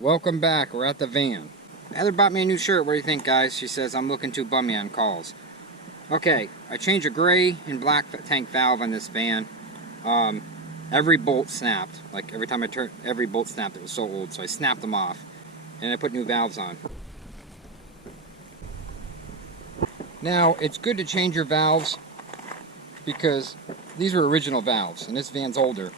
Welcome back. We're at the van. Heather bought me a new shirt. What do you think, guys? She says I'm looking too bummy on calls. Okay, I changed a gray and black tank valve on this van. Every bolt snapped. Like every time I turned, every bolt snapped. It was so old, so I snapped them off, and I put new valves on. Now, it's good to change your valves because these were original valves, and this van's older.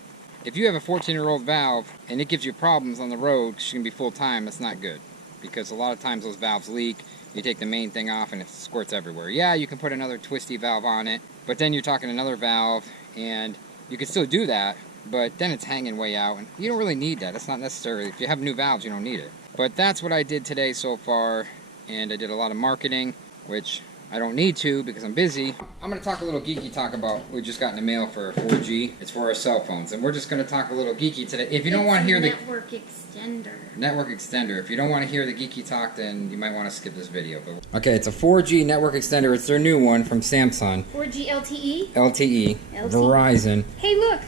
If you have a 14-year-old valve and it gives you problems on the road because you're going to be full-time, that's not good. Because a lot of times those valves leak, you take the main thing off and it squirts everywhere. Yeah, you can put another twisty valve on it, but then you're talking another valve, and you can still do that, but then it's hanging way out, and you don't really need that. That's not necessary. If you have new valves, you don't need it. But that's what I did today so far, and I did a lot of marketing, which I don't need to because I'm busy. I'm going to talk a little geeky talk about we just got in the mail for 4G. It's for our cell phones, and we're just going to talk a little geeky today. If you don't want to hear the network extender. Network extender. If you don't want to hear the geeky talk, then you might want to skip this video. But okay, it's a 4G network extender. It's their new one from Samsung. 4G LTE? LTE. Verizon. Hey, look.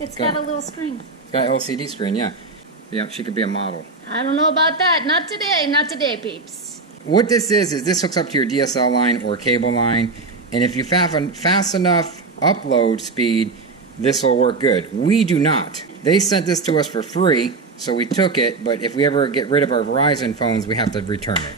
It's got a little screen. It's got an LCD screen, yeah. Yeah, she could be a model. I don't know about that. Not today. Not today, peeps. What this is this hooks up to your DSL line or cable line, and if you have a fast enough upload speed, this will work good. We do not. They sent this to us for free, so we took it, but if we ever get rid of our Verizon phones, we have to return it.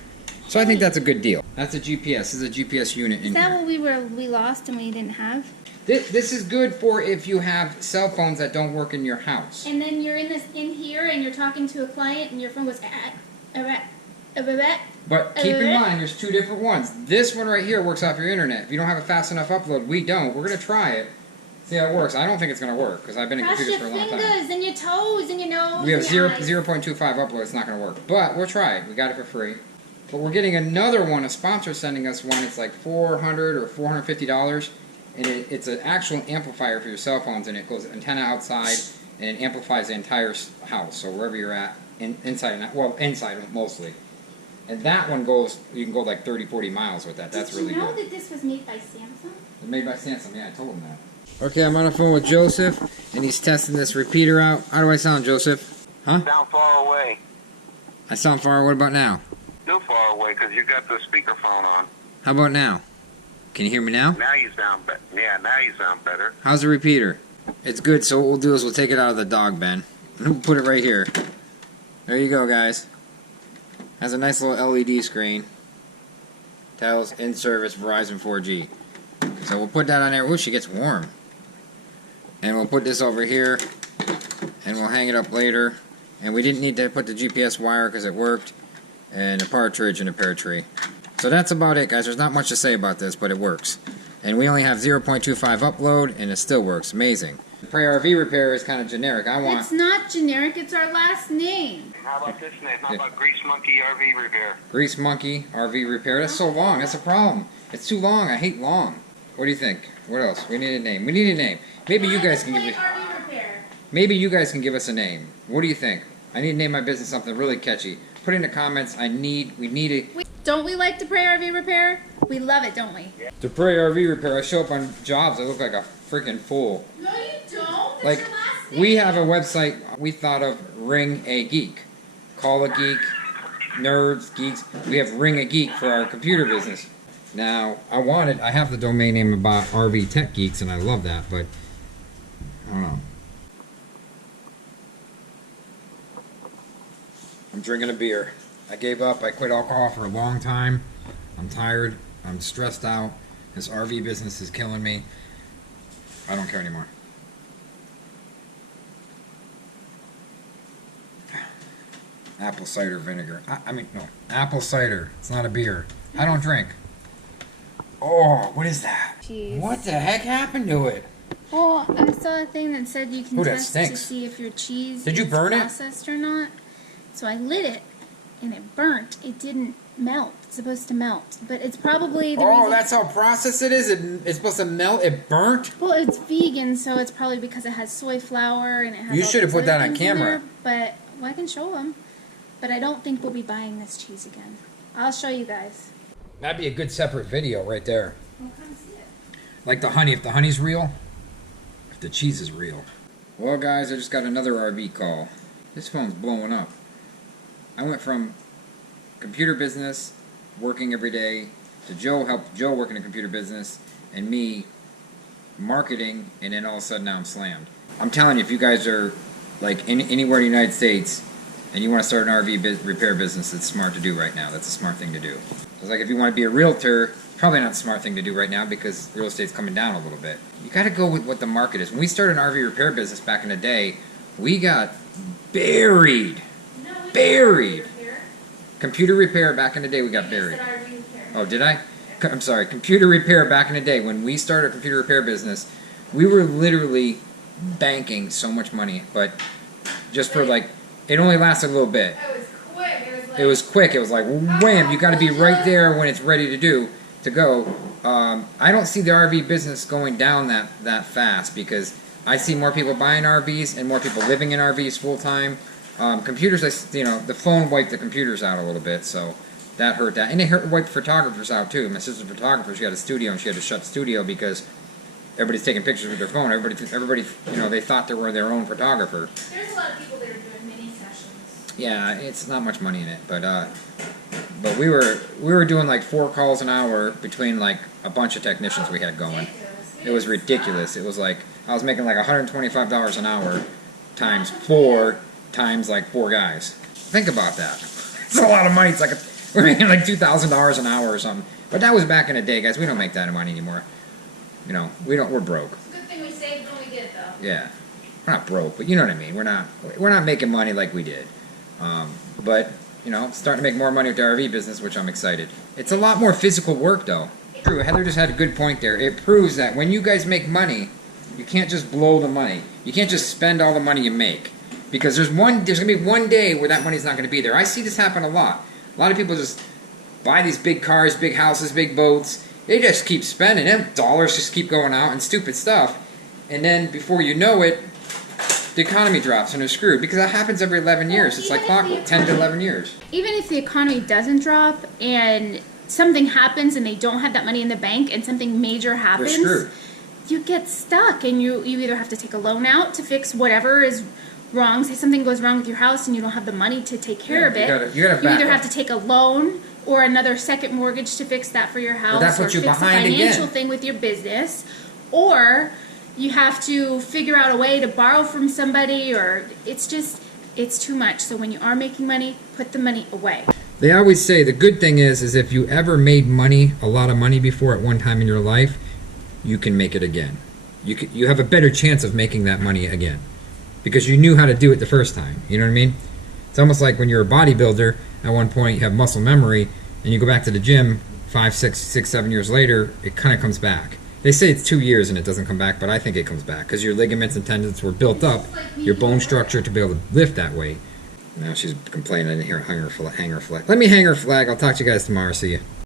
So I think that's a good deal. That's a GPS. This is a GPS unit in here. Is that what we lost and we didn't have? This is good for if you have cell phones that don't work in your house. And then you're in here and you're talking to a client and your phone goes But keep in mind, there's two different ones. This one right here works off your internet. If you don't have a fast enough upload, we don't. We're going to try it, see how it works. I don't think it's going to work because I've been in computers for a long time. Cross your fingers and your toes and your nose. We have 0.25 upload. It's not going to work. But we'll try it. We got it for free. But we're getting another one. A sponsor sending us one. It's like $400 or $450. And it's an actual amplifier for your cell phones. And it goes antenna outside and it amplifies the entire house. So wherever you're at, inside mostly. And that one goes, you can go like 30, 40 miles with that. That's really good. Did you know that this was made by Samsung? It's made by Samsung, yeah, I told him that. Okay, I'm on the phone with Joseph, and he's testing this repeater out. How do I sound, Joseph? Huh? You sound far away. I sound far, what about now? Still far away because you got the speakerphone on. How about now? Can you hear me now? Now you sound better. Yeah, now you sound better. How's the repeater? It's good, so what we'll do is we'll take it out of the dog bin. We'll put it right here. There you go, guys. Has a nice little LED screen. Tells in service Verizon 4G. So we'll put that on there. Ooh, she gets warm. And we'll put this over here. And we'll hang it up later. And we didn't need to put the GPS wire because it worked. And a partridge and a pear tree. So that's about it, guys. There's not much to say about this, but it works. And we only have 0.25 upload, and it still works. Amazing. Prey RV Repair is kind of generic. It's not generic. It's our last name. How about this name? How about Grease Monkey RV Repair? Grease Monkey RV Repair. That's so long. That's a problem. It's too long. I hate long. What do you think? What else? We need a name. We need a name. Maybe you guys can give me. Maybe you guys can give us a name. What do you think? I need to name my business something really catchy. Put in the comments. We need it. Don't we like to Prey RV Repair? We love it, don't we? Yeah. To Prey RV Repair. I show up on jobs. I look like a freaking fool. No, you don't. Like, we have a website we thought of, Ring a Geek. Call a Geek, nerds, geeks. We have Ring a Geek for our computer business. Now, I have the domain name about RV Tech Geeks, and I love that, but I don't know. I'm drinking a beer. I gave up. I quit alcohol for a long time. I'm tired. I'm stressed out. This RV business is killing me. I don't care anymore. Apple cider vinegar. No. Apple cider. It's not a beer. I don't drink. Oh, what is that? Cheese. What the heck happened to it? Well, I saw a thing that said you can test to stinks. see if your cheese Did you is burn it? processed or not. So I lit it, and it burnt. It didn't melt. It's supposed to melt, but it's probably the reason. That's how processed it is? It's supposed to melt? It burnt? Well, it's vegan, so it's probably because it has soy flour and it has. You all should have these put that other on things in camera. there, but I can show them. But I don't think we'll be buying this cheese again. I'll show you guys. That'd be a good separate video right there. We'll come see it. Like the honey, if the honey's real, if the cheese is real. Well, guys, I just got another RV call. This phone's blowing up. I went from computer business, working every day, to Joe working in computer business, and me marketing, and then all of a sudden now I'm slammed. I'm telling you, if you guys are like anywhere in the United States and you want to start an RV repair business, it's smart to do right now. That's a smart thing to do. It's like if you want to be a realtor, probably not a smart thing to do right now because real estate's coming down a little bit. You got to go with what the market is. When we started an RV repair business back in the day, we got buried. Buried. Computer repair back in the day, we got buried. Oh, did I? I'm sorry. Computer repair back in the day, when we started a computer repair business, we were literally banking so much money, but just for like, it only lasted a little bit. It was quick. It was like wham! You got to be right there when it's ready to go. I don't see the RV business going down that fast because I see more people buying RVs and more people living in RVs full time. Computers, the phone wiped the computers out a little bit, so that hurt that, and it wiped photographers out too. My sister's a photographer. She had a studio and she had to shut the studio because everybody's taking pictures with their phone. Everybody, they thought they were their own photographer. There's a lot of people that are doing mini sessions. Yeah, it's not much money in it, but we were doing like 4 calls an hour between like a bunch of technicians we had going. It was ridiculous. It was like I was making like $125 an hour times 4 times like 4 guys. Think about that. It's a lot of money. It's like we're making like $2,000 an hour or something. But that was back in the day, guys. We don't make that money anymore. We're broke. It's a good thing we saved when we did, though. Yeah, we're not broke, but you know what I mean. We're not making money like we did. But starting to make more money with the RV business, which I'm excited. It's a lot more physical work, though. True. Heather just had a good point there. It proves that when you guys make money, you can't just blow the money. You can't just spend all the money you make. Because there's going to be one day where that money's not going to be there. I see this happen a lot. A lot of people just buy these big cars, big houses, big boats. They just keep spending them. Dollars just keep going out and stupid stuff. And then before you know it, the economy drops and they're screwed. Because that happens every 11 years. It's like clockwork, 10 to 11 years. Even if the economy doesn't drop and something happens and they don't have that money in the bank and something major happens, they're screwed. You get stuck and you either have to take a loan out to fix whatever is wrong. Say something goes wrong with your house and you don't have the money to take care of it. You either have to take a loan or another second mortgage to fix that for your house, that's what or you're fix a behind financial again. thing with your business, or you have to figure out a way to borrow from somebody, or it's too much. So when you are making money, put the money away. They always say the good thing is if you ever made money, a lot of money before at one time in your life, you can make it again. You have a better chance of making that money again because you knew how to do it the first time. You know what I mean? It's almost like when you're a bodybuilder, at one point you have muscle memory and you go back to the gym 5, 6, 7 years later, it kind of comes back. They say it's 2 years and it doesn't come back, but I think it comes back because your ligaments and tendons were built up, your bone structure to be able to lift that weight. Now she's complaining I didn't hang her flag. Let me hang her flag. I'll talk to you guys tomorrow. See you.